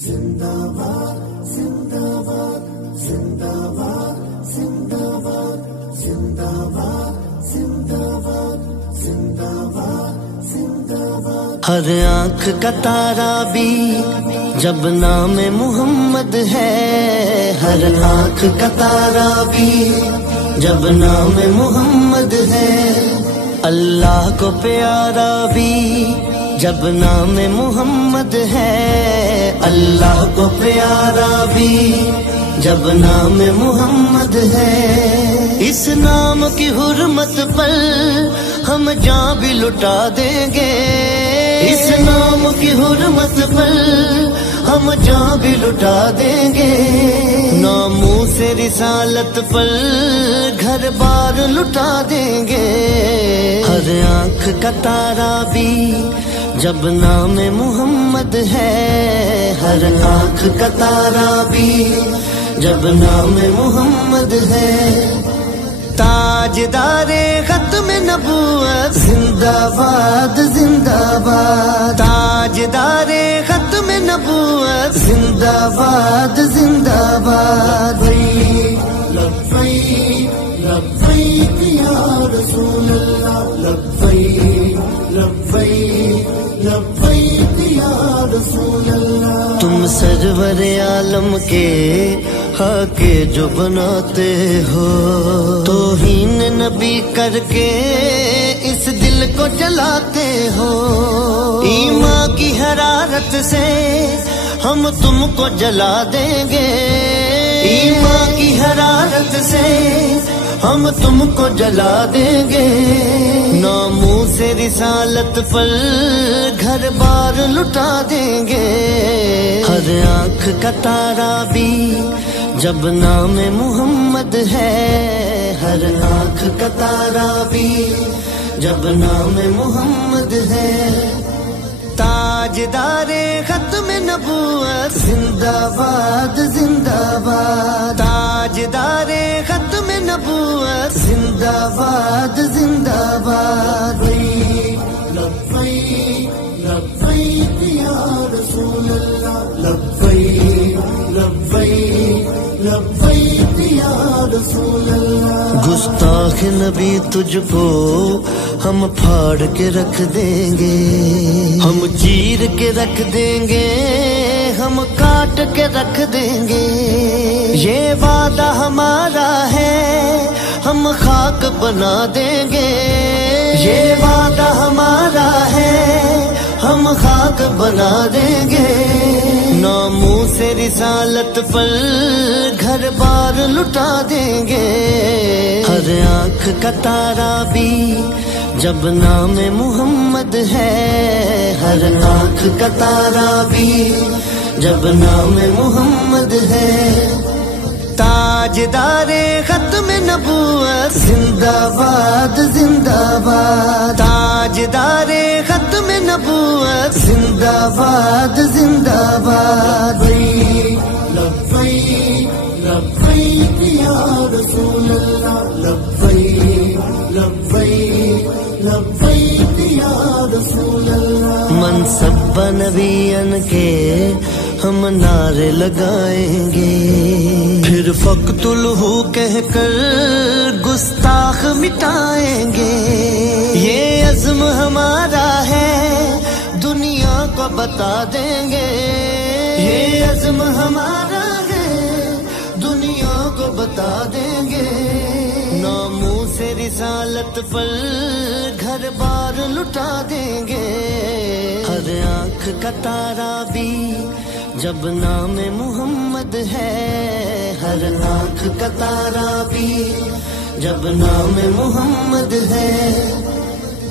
زندہ باد زندہ باد زندہ باد زندہ باد زندہ باد زندہ باد زندہ باد زندہ باد. ہر آنکھ کا تارا بھی جب نام محمد ہے، ہر آنکھ کا تارا بھی جب نام محمد ہے، اللہ کو پیارا بھی جب نام محمد ہے، اللہ کو پیارا بھی جب نام محمد ہے. اس نام کی حرمت پر ہم جان بھی لٹا دیں گے، اس نام کی حرمت پر ہم جان بھی لٹا دیں گے، ناموں سے رسالت پر گھر بار لٹا دیں گے. ہر آنکھ کا تارا بھی جب نام محمد ہے، ہر آنکھ کا تارا بھی جب نام محمد ہے. تاجدار ختم نبوت زندہ باد زندہ باد، تاجدار ختم نبوت زندہ باد زندہ باد. لبیک لبیک یا رسول اللہ، لبیک لبیک لبیک یا رسول اللہ. تم سرور عالم کے خاکے جو بناتے ہو، توہین نبی کر کے اس دل کو جلاتے ہو. ایمان کی حرارت سے ہم تم کو جلا دیں گے، ایمان کی حرارت سے ہم تم کو جلا دیں گے، ناموں سے رسالت پر گھر بار لٹا دیں گے. ہر آنکھ کا تارا بھی جب نام محمد ہے، ہر آنکھ کا تارا بھی جب نام محمد ہے. تاجدار ختم نبوت زندہ باد زندہ باد، تاجدار ختم نبوت زندہ باد زندہ باد. لبیک لبیک یا رسول اللہ، لبیک لبیک لبیک یا رسول اللہ. گستاخ نبی تجھ کو ہم پھاڑ کے رکھ دیں گے، ہم چیر کے رکھ دیں گے، ہم کاٹ کے رکھ دیں گے. یہ وعدہ ہمارا ہے ہم خاک بنا دیں گے، یہ وعدہ ہمارا ہے ہم خاک بنا دیں گے، ناموں سے رسالت پر گھر بار لٹا دیں گے. ہر آنکھ کا تارا بھی جب نام محمد ہے، ہر آنکھ کا تارا بھی جب نام محمد ہے. تاجدار ختم نبوت زندہ باد زندہ باد، تاجدار ختم نبوت زندہ باد زندہ باد. لبیک لبیک یا رسول اللہ، لبیک لبیک لبیک یا رسول اللہ. منصب نبیان کے ہم نعرے لگائیں گے، پھر فقتلہ کہہ کر گستاخ مٹائیں گے. یہ عزم ہمارا ہے دنیا کو بتا دیں گے، یہ عزم ہمارا ہے دنیا کو بتا دیں گے، ناموں سے رسالت پر گھر بار لٹا دیں گے. ہر آنکھ کا تارا بھی جب نام محمد ہے، ہر آنکھ کا تارا بھی جب نام محمد ہے.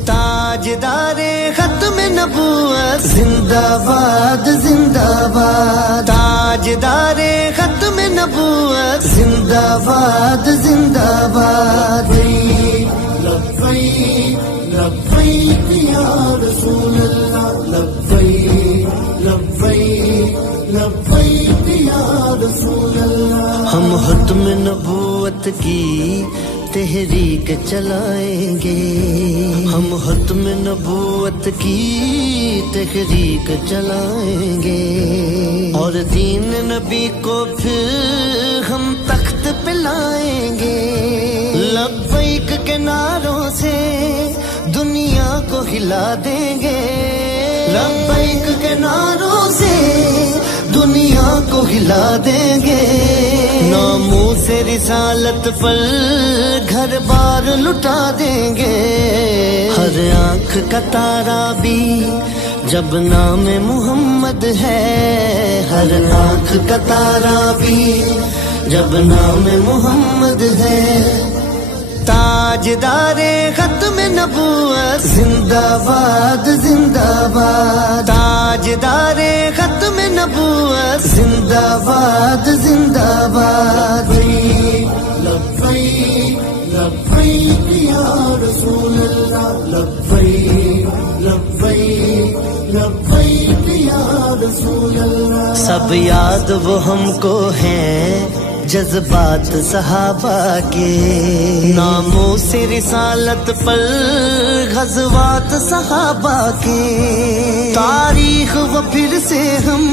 تاجدار ختم نبوت زندہ باد زندہ باد، تاجدار ختم نبوت زندہ باد زندہ باد. لبیک لبیک یا رسول اللہ، لبیک لبیک لبیک یا رسول اللہ. ہم ختم نبوت کی تحریک چلائیں گے، ہم ختم نبوت کی تحریک چلائیں گے، اور اور دین نبی کو پھر ہم تخت پہ لائیں گے، لبیک کے نعروں سے دنیا کو ہلا دیں گے، لبیک کے نعروں سے دنیا کو ہلا دیں گے، ناموس رسالت پر گھر بار لٹا دیں گے، ہر آنکھ کا تارا بھی جب نام محمد ہے، ہر آنکھ کا تارا بھی جب نام محمد ہے، تاجدار ختم نبوت زندہ باد زندہ باد، تاجدار ختم نبوت زندہ باد زندہ باد، لبیک لبیک یا رسول اللہ، لبیک لبیک لبیک یا رسول اللہ۔ سب یاد وہ ہم کو ہیں جذبات صحابہ کے، ناموس رسالت پر غزوات صحابہ کے، تاریخ وہ پھر سے ہم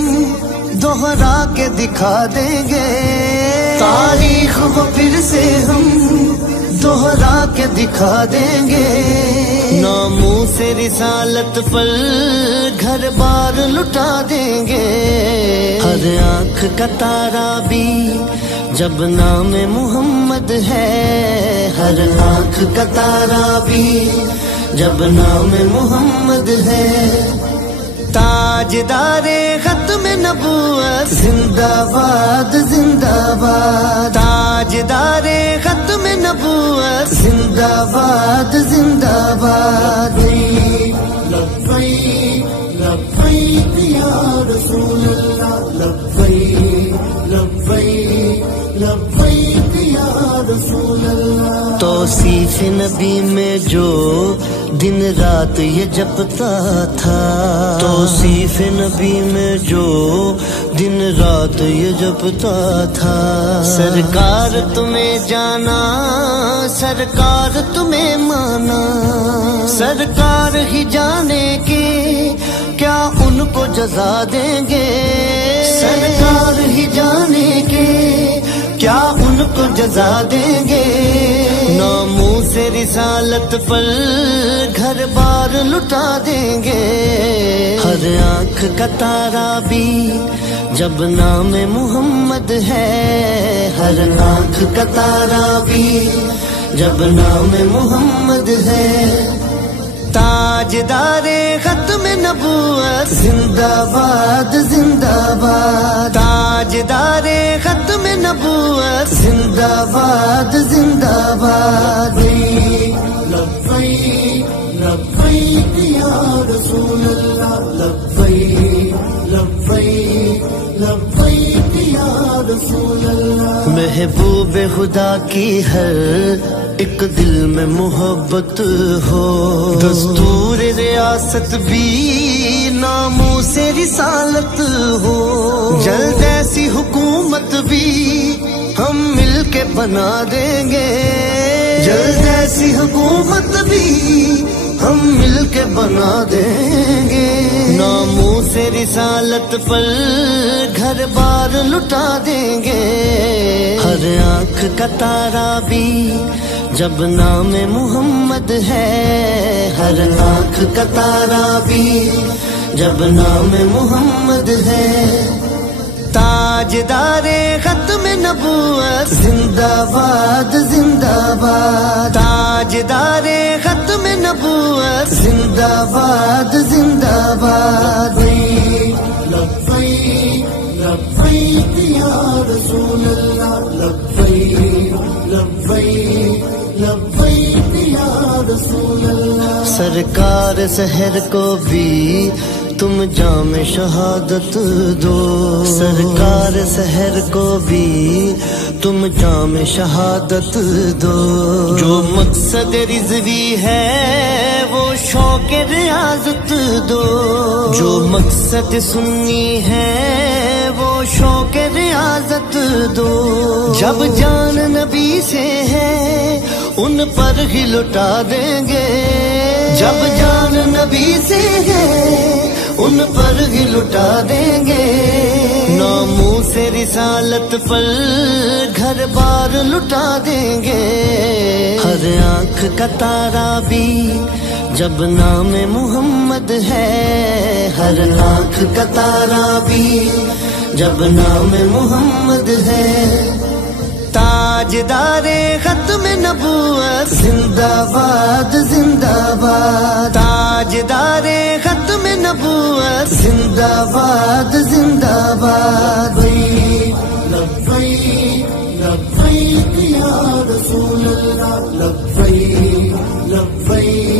دوہرا کے دکھا دیں گے، تاریخ وہ پھر سے ہم دوہرا کے دکھا دیں گے، ناموس رسالت پر گھر بار لٹا دیں گے، ہر آنکھ کا تارا بھی جب نام محمد ہے، ہر آنکھ کا تارا بھی جب نام محمد ہے، تاجدار ختم نبوت زندہ باد زندہ باد، تاجدار ختم نبوت زندہ باد زندہ باد، لبیک لبیک یا رسول اللہ، لبیک لبیک لبیک یا رسول اللہ۔ توصیف نبی میں جو دن رات یہ جپتا تھا، توصیف نبی میں جو دن رات یہ جپتا تھا، سرکار تمہیں جانا سرکار تمہیں مانا، سرکار ہی جانے کے کیا ان کو جزا دیں گے، سرکار ہی جانے کے کیا ان کو جزا دیں گے، ناموس رسالت پر گھر بار لٹا دیں گے، ہر آنکھ کا تارا بھی جب نام محمد ہے، ہر آنکھ کا تارا بھی جب نام محمد ہے، تاجدار ختم نبوت زندہ باد زندہ باد، تاجدار ختم نبوت زندہ باد زندہ باد، لبیک لبیک یا رسول اللہ، لبیک لبیک لبیک یا رسول اللہ۔ محبوب خدا کی ہر ایک دل میں محبت ہو، دستور ریاست بھی ناموس رسالت ہو، جلد ایسی حکومت بھی ہم مل کے بنا دیں گے، جلد ایسی حکومت بھی ہم مل کے بنا دیں گے، ناموس رسالت پر گھر بار لٹا دیں گے، ہر آنکھ کا تارا بھی جب نام محمد ہے، ہر آنکھ کا تارا بھی جب نام محمد ہے، تاجدار ختم نبوت زندہ باد زندہ باد، تاجدار ختم نبوت زندہ باد زندہ باد، لبیک لبیک یا رسول اللہ، لبیک لبیک لبیک یا رسول اللہ۔ سرکار سحر کو بھی تم جام شہادت دو، سرکار سحر کو بھی تم جام شہادت دو، جو مقصد رضوی ہے وہ شوق ریاضت دو، جو مقصد سنی ہے وہ شوق ریاضت دو، جب جان نبی سے ہے ان پر ہی لٹا دیں گے، جب جان نبی سے ہے ان پر ہی لٹا دیں گے، سے رسالت پر گھر بار لٹا دیں گے. ہر آنکھ کا تارا بھی جب نام محمد ہے، ہر آنکھ کا تارا بھی جب نام محمد ہے. تاجدار ختم نبوت زندہ باد زندہ باد، تاجدار ختم نبوت زندہ باد زندہ باد. لبیک لبیک یا رسول اللہ، لبیک لبیک